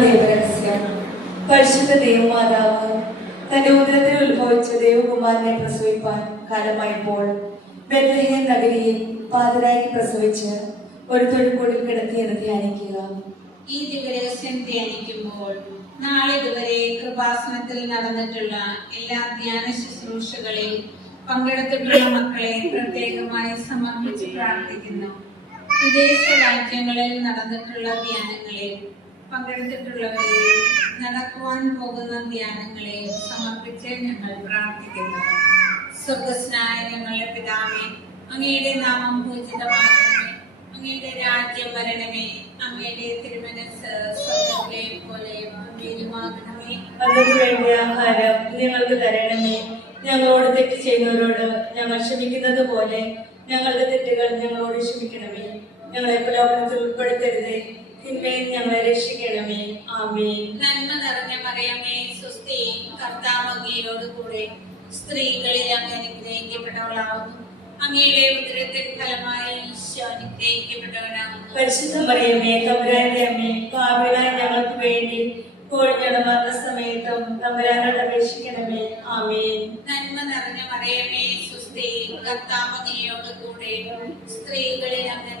ദേവരഹസ്യം. പരിശുദ്ധ ദേവമാതാവ് തന്റെ ഉദരത്തിൽ ഉത്ഭവിച്ച ദേവകുമാരനെ പ്രസവിപ്പാൻ കാലമായപ്പോൾ ബെത്ലഹേം നഗരിയിൽ പാതിരായ്ക്ക് പ്രസവിച്ച് ഒരു തൊഴുകൂടിൽ കിടത്തിയെന്ന് ധ്യാനിക്കുക. ഈ ദിവരഹസ്യം ധ്യാനിക്കുമ്പോൾ നാളിതുവരെ കൃപാസനത്തിൽ നടന്നിട്ടുള്ള എല്ലാ ധ്യാന ശുശ്രൂഷകളിൽ പങ്കെടുത്തിട്ടുള്ള മക്കളെ പ്രത്യേകമായി സമർപ്പിച്ച് പ്രാർത്ഥിക്കുന്നു. വിദേശ രാജ്യങ്ങളിൽ നടന്നിട്ടുള്ള ധ്യാനങ്ങളിൽ പങ്കെടുത്തിട്ടുള്ളവരെയും നടക്കുവാൻ പോകുന്ന ധ്യാനങ്ങളെ സമർപ്പിച്ച് ഞങ്ങൾ പ്രാർത്ഥിക്കുന്നു. സ്വർഗസ്നായ ഞങ്ങളുടെ പിതാവേ, അങ്ങയുടെ നാമം പൂജിതമാകണമേ, അങ്ങയുടെ രാജ്യം വരണമേ, അങ്ങയുടെ തിരുമനസ്സ് സ്വർഗ്ഗത്തിലെ പോലെ ഭൂമിയിലുമാകണമേ. അതിനു വേണ്ടി ആഹാരം ഞങ്ങൾക്ക് തരണമേ. ഞങ്ങളോട് തെറ്റ് ചെയ്യുന്നവരോട് ഞങ്ങൾ ക്ഷമിക്കുന്നത് പോലെ ഞങ്ങളുടെ തെറ്റുകൾ ഞങ്ങളോട് ക്ഷമിക്കണമേ. ഞങ്ങളെ പ്രലോഭനത്തിൽ ഉൾപ്പെടുത്തരുതേ, തിന്മയിൽ ഞങ്ങളെ രക്ഷിക്കണമേ. ആമേൻ. നന്മ നിറഞ്ഞ മറിയമേ, സ്വസ്തി, കർത്താവ് അങ്ങയോട് കൂടെ സ്ത്രീകളിൽ അങ്ങ് അനുഗ്രഹിക്കപ്പെട്ടവളാവുന്നു. അങ്ങയുടെ ഉദരത്തിൻ ഫലമായി ഈശോ അനുഗ്രഹിക്കപ്പെട്ടവനാകുന്നു. പരിശുദ്ധ മറിയമേ, തമ്പുരാന്റെ അമ്മേ, പാപികളായ ഞങ്ങൾക്ക് വേണ്ടി ഇപ്പോഴും ഞങ്ങളുടെ മരണസമയത്തും തമ്പുരാനോട് അപേക്ഷിക്കണമേ. ആമേൻ. നന്മ നിറഞ്ഞ മറിയമേ, സ്വസ്തി, കർത്താവ് അങ്ങയോട് കൂടെ സ്ത്രീകളിൽ അങ്ങ്